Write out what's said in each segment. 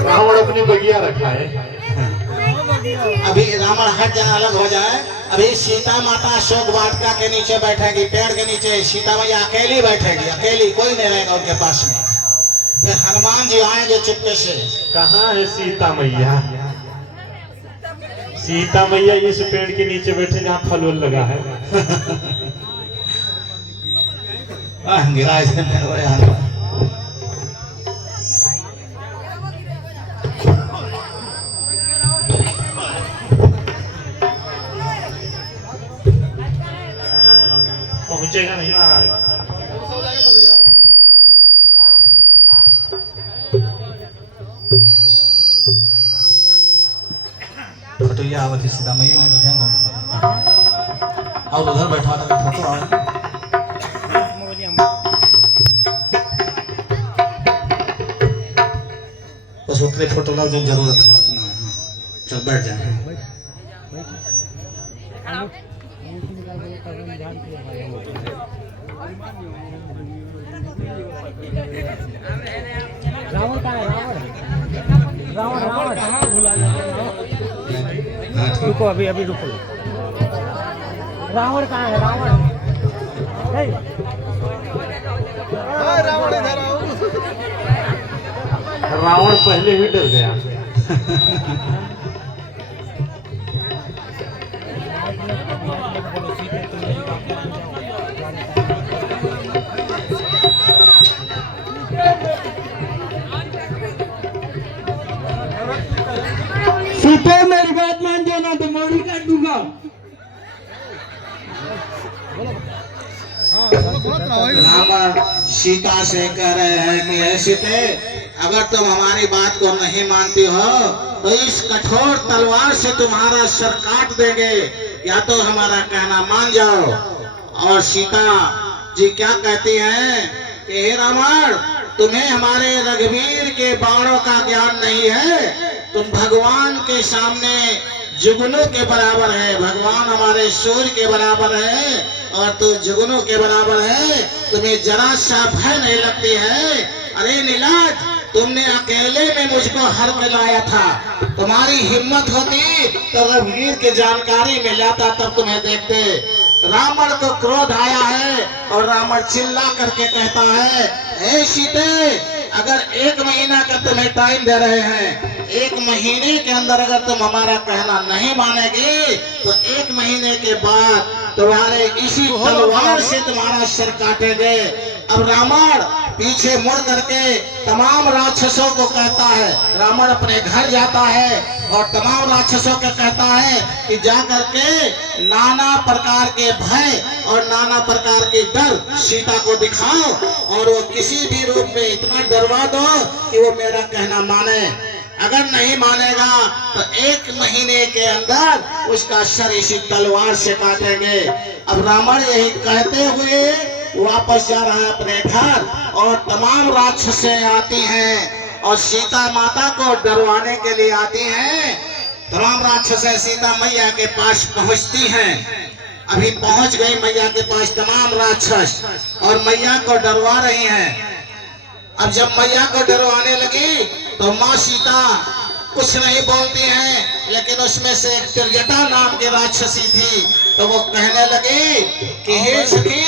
रावण अपनी बगिया रखा है। अभी रावण हट जाए, अलग हो जाए। अभी सीता माता अशोक वाटिका के नीचे बैठेगी, पेड़ के नीचे सीता मैया अकेली बैठेगी, अकेली, कोई नहीं रहेगा उनके पास में। फिर हनुमान जी आएंगे चुपके से। कहाँ है सीता मैया? सीता मैया इस पेड़ के नीचे बैठे जहाँ फल वल लगा है। गिराए से बड़े हनुमान। पहुंचेगा नहीं महाराज। खटोइया आवती सीता मैया ने बैठा और उधर बैठा था फोटो आवे। बस उतने फोटो ला जो जरूरत है अपना। चल बैठ जाए। रावण कहाँ है? रावण रावण कहाँ भुला गया? रुको, अभी अभी रुको। रावण कहाँ है? रावण रावण इधर आओ। रावण पहले ही डर गया। सीते मेरी बात मान जाना तो मोरी काट दूंगा। रावण सीता से कह रहे हैं कि हे सीते, अगर तुम हमारी बात को नहीं मानती हो तो इस कठोर तलवार से तुम्हारा सर काट देंगे, या तो हमारा कहना मान जाओ। और सीता जी क्या कहती हैं कि हे रावण, तुम्हें हमारे रघुवीर के बाणों का ज्ञान नहीं है। तुम भगवान के सामने जुगनू के बराबर है, भगवान हमारे सूर्य के बराबर है और तू जुगनू के बराबर है। तुम्हें जरा सा भय नहीं लगती है? अरे नीलाज, तुमने अकेले में मुझको हर के लाया था। तुम्हारी हिम्मत होती तो रघुवीर की जानकारी में लाता, तब तुम्हें देखते। रावण को क्रोध आया है और रावण चिल्ला करके कहता है, हे सीते, अगर 1 महीना का तुम्हें टाइम दे रहे हैं, 1 महीने के अंदर अगर तुम हमारा कहना नहीं मानेगी तो 1 महीने के बाद तुम्हारे इसी तलवार से तुम्हारा सर काटेंगे। अब रावण पीछे मुड़ करके तमाम राक्षसों को कहता है, रावण अपने घर जाता है और तमाम राक्षसों को कहता है कि जा करके नाना प्रकार के भय और नाना प्रकार के डर सीता को दिखाओ और वो किसी भी रूप में इतना डरवा दो कि वो मेरा कहना माने। अगर नहीं मानेगा तो 1 महीने के अंदर उसका सर इसी तलवार से काटेंगे। अब रावण यही कहते हुए वापस जा रहा है अपने घर और तमाम राक्षसें आती हैं और सीता माता को डरवाने के लिए आती हैं। तमाम राक्षसें सीता मैया के पास पहुंचती हैं। अभी पहुंच गई मैया के पास तमाम राक्षस और मैया को डरवा रही हैं। अब जब मैया को डरवाने लगी तो माँ सीता कुछ नहीं बोलती हैं, लेकिन उसमें से एक त्रिजटा नाम की राक्षसी थी, तो वो कहने लगी कि हे सखी,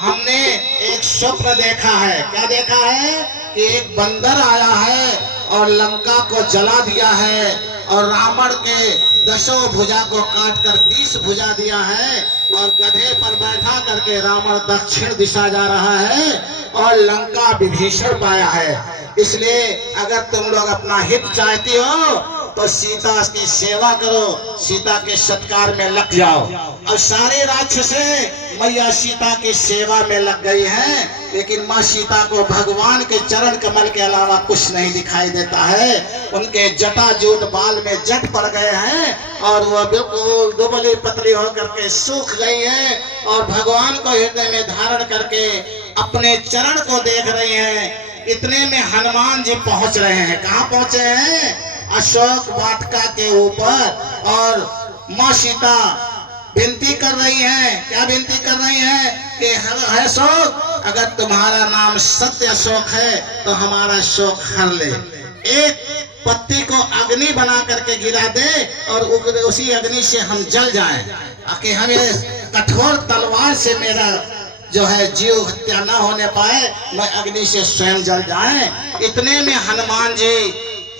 हमने एक स्वप्न देखा है। क्या देखा है? कि एक बंदर आया है और लंका को जला दिया है और रावण के 10 भुजा को काट कर 20 भुजा दिया है और गधे पर बैठा करके रावण दक्षिण दिशा जा रहा है और लंका विभीषण पाया है। इसलिए अगर तुम लोग अपना हित चाहती हो तो सीता की सेवा करो, सीता के सत्कार में लग जाओ। और सारे राक्षसें मैया सीता की सेवा में लग गई हैं, लेकिन माँ सीता को भगवान के चरण कमल के अलावा कुछ नहीं दिखाई देता है। उनके जटा जूट बाल में जट पड़ गए हैं और वह बिल्कुल दुबली पतली होकर के सूख गई हैं और भगवान को हृदय में धारण करके अपने चरण को देख रही हैं। इतने में हनुमान जी पहुंच रहे हैं। कहाँ पहुंचे हैं? अशोक वाटिका के ऊपर। और माँ सीता विनती कर रही हैं। क्या विनती कर रही हैं? कि हे अशोक, अगर तुम्हारा नाम सत्य अशोक है तो हमारा शोक हर ले। एक पत्ती को अग्नि बना करके गिरा दे और उसी अग्नि से हम जल जाएं, ताकि हमें कठोर तलवार से मेरा जो है जीव हत्या ना होने पाए, मैं अग्नि से स्वयं जल जाए। इतने में हनुमान जी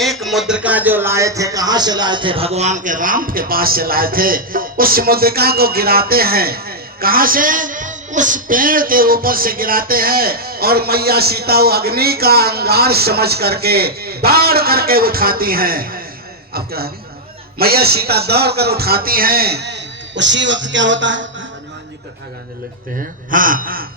एक मुद्रिका जो लाए थे, कहाँ से लाए थे? भगवान के राम के पास से लाए थे। उस मुद्रिका को गिराते हैं, कहाँ से? उस पेड़ के ऊपर से गिराते हैं और मैया सीता वो अग्नि का अंगार समझ करके दौड़ करके उठाती हैं। अब क्या है? मैया सीता दौड़ कर उठाती हैं। उसी वक्त क्या होता है? हनुमान जी कथा गाने लगते हैं। हाँ,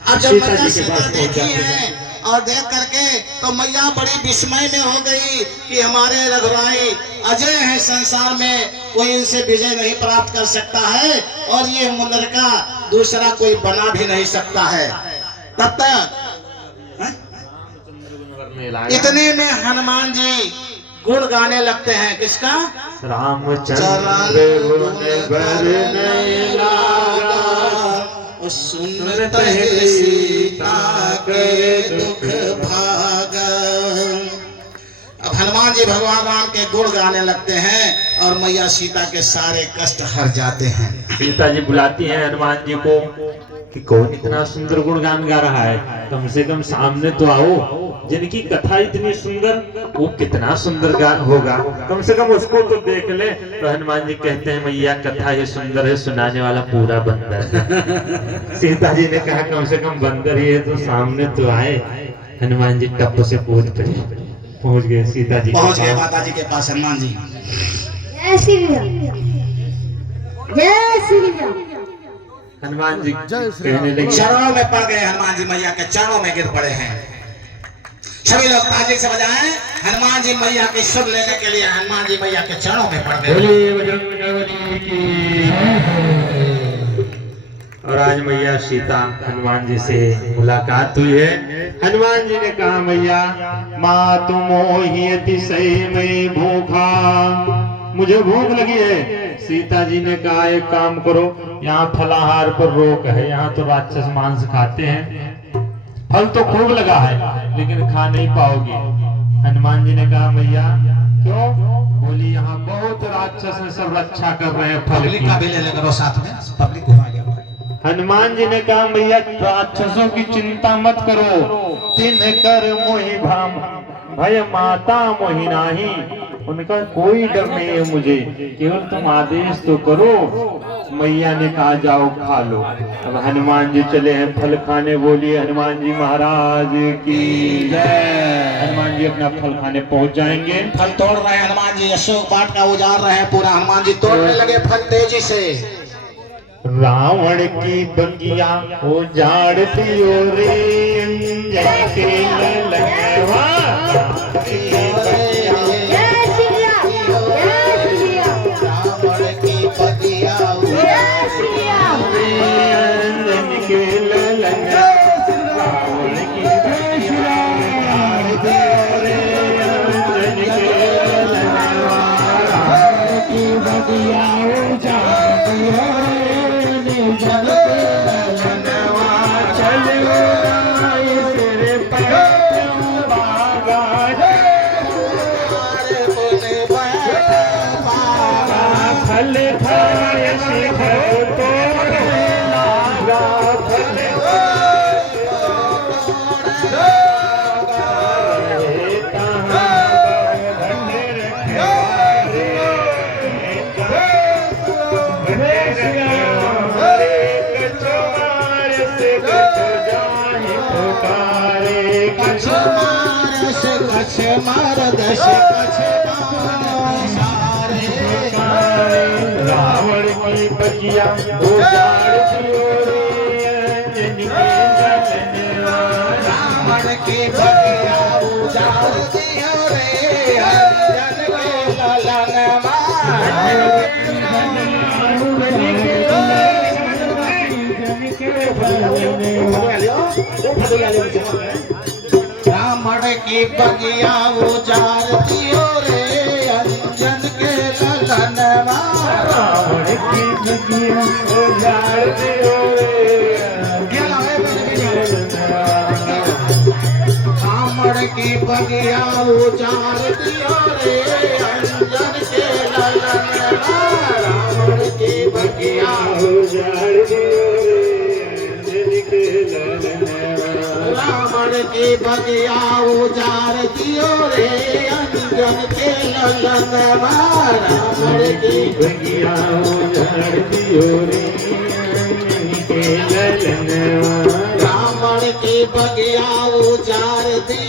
अब जब मैया सीता देखी है और देख करके तो मैया बड़ी विस्मय में हो गई कि हमारे रघुराई अजय है, संसार में कोई इनसे विजय नहीं प्राप्त कर सकता है और ये मुद्रिका दूसरा कोई बना भी नहीं सकता है। तब तक इतने में हनुमान जी गुण गाने लगते हैं। किसका? रामचंद्र गुण बरने लगा, सुनत है सीता के दुख भागा। अब हनुमान जी भगवान राम के गुण गाने लगते हैं और मैया सीता के सारे कष्ट हर जाते हैं। सीता जी बुलाती हैं हनुमान जी को कि कौन इतना सुंदर गुणगान गा रहा है, कम से कम सामने तो आओ। जिनकी कथा इतनी सुंदर, वो कितना सुंदर होगा, कम से कम उसको तो देख ले। तो हनुमान जी कहते हैं मैया कथा ये सुंदर है, सुनाने वाला पूरा बंदर है। सीता जी ने कहा कम से कम बंदर ही है तो सामने तो आए। हनुमान जी टप से कूद पड़े, पहुंच गए सीता जी, पहुंच गए माता जी के पास। हनुमान जी जय श्री राम, जय श्री राम। हनुमान जी कहने लगे, चरणों में पड़ गए। हनुमान जी मैया के चरणों में गिर पड़े हैं। सभी लोग ताली से बजाएं। हनुमान जी मैया की शुभ लेने के लिए हनुमान जी मैया के चरणों में पड़ गए। और आज मैया सीता हनुमान जी से मुलाकात हुई है। हनुमान जी ने कहा मैया माँ तुम मोहि अतिशय मैं भूखा, मुझे भूख लगी है। सीता जी ने कहा एक काम करो, यहाँ फलाहार पर रोक है, यहाँ तो राक्षस मांस खाते हैं, फल तो खूब लगा है लेकिन खा नहीं पाओगे। हनुमान जी ने कहा मैया क्यों? बोली यहाँ बहुत राक्षस है, सब रक्षा कर रहे हैं फल की। का भी ले लेकर साथ में पब्लिक घुमा गया। हनुमान जी ने कहा मैया राक्षसों की चिंता मत करो, तिन कर मोहि भाम भय माता मोहि नाही, उनका कोई डर नहीं है मुझे, केवल तुम आदेश तो करो। मैया ने कहा जाओ खा लो। अब हनुमान जी चले हैं फल खाने। बोलिए हनुमान जी महाराज की जय। हनुमान जी अपना फल खाने पहुंच जाएंगे। फल तोड़ रहे हैं हनुमान जी, अशोक पाठ का उजाड़ रहे हैं पूरा। हनुमान जी तोड़ने लगे फल तेजी से। रावण की बगिया उजाड़ती रे अंजन के ललनवा, रावण की बगिया उजाड़ती रे अंजन के ललनवा, रावण की बगिया उजाड़ती रे अंजन के ललनवा। रावण की बगिया उजाड़ती रे अंजन के ललनवा, रावण की बगिया उजाड़ती रे अंजन के ललनवा। की बगिया उजाड़ दियो रे अंजन के ललन रावण की बगिया उजाड़ दियो रे अंजन के ललन रावण की बगिया उजाड़ दियो रे अंजन के ललन रावण की बगिया उजाड़ दियो रे अंजन के ललन रावण की बगिया उजाड़ दियो